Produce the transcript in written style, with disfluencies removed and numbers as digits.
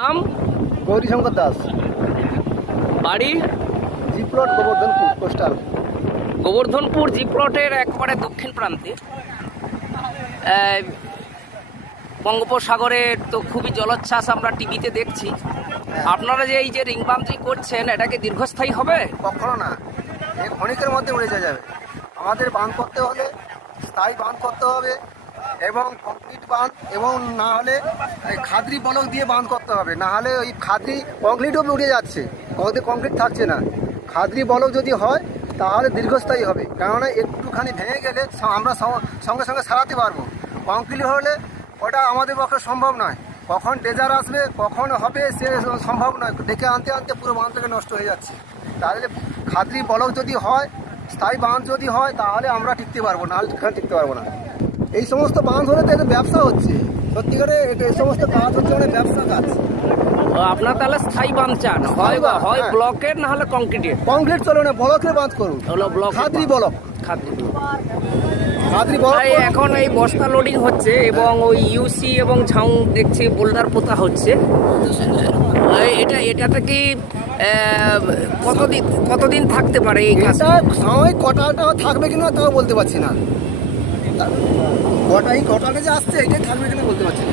নাম? গৌরীশঙ্কর দাস। বাড়ি? G plot, Gobardhanpur coastal. Gobardhanpur G প্লটের একবারে দক্ষিণ প্রান্তে। বঙ্গোপসাগরের তো খুবই জলোচ্ছ্বাস আমরা টিভিতে দেখছি। আপনারা যে এই যে রিং বাঁধটি করছেন, এটাকে দীর্ঘস্থায়ী হবে? কখনো না, এই ক্ষণিকের মধ্যে উড়ে যাবে। আমাদের বাঁধ করতে হলে স্থায়ী বাঁধ করতে হবে এবং কংক্রিট বাঁধ, এবং না হলে খাদ্রি বলক দিয়ে বাঁধ করতে হবে। না হলে ওই খাদ্রি কংক্রিটও উড়ে যাচ্ছে, ওদের কংক্রিট থাকছে না। খাদ্রি বলক যদি হয় তাহলে দীর্ঘস্থায়ী হবে, কেননা একটুখানি ভেঙে গেলে আমরা সঙ্গে সঙ্গে সারাতে পারবো। কংক্রিট হলে ওটা আমাদের পক্ষে সম্ভব নয়। কখন ডেজার আসবে, কখন হবে, সে সম্ভব নয়। ডেকে আনতে আনতে পুরো বাঁধটাকে নষ্ট হয়ে যাচ্ছে। তাহলে খাদ্রি বলক যদি হয়, স্থায়ী বাঁধ যদি হয়, তাহলে আমরা টিকতে পারবো, না হলে টিকতে পারবো না। এই সমস্ত বাঁধ হলে তো এটা ব্যবসা হচ্ছে, সত্যিকারে এই সমস্ত কাজ হচ্ছে অনেক ব্যবসা কাজ। আপনার তাহলে স্থায়ী বাঁধ চান, হয় হ্যাঁ। ব্লকের না হলে কংক্রিটের? কংক্রিট চলবে না, বলকের বাঁধ করুন। হলো ব্লক খাদ্রি বলক, খাদ্রি খাদ্রি বলক। এখন এই বস্তা লোডিং হচ্ছে এবং ওই ইউসি এবং ঝাউ দেখছি বোল্ডার পোতা হচ্ছে। এটাতে কি কতদিন থাকতে পারে এই কাজ? এটা সময় কটাটা থাকবে কিনা তাও বলতে পারছি না। কটাটা যে আসছে এটাই থাকবে কিনা বলতে পারছি না।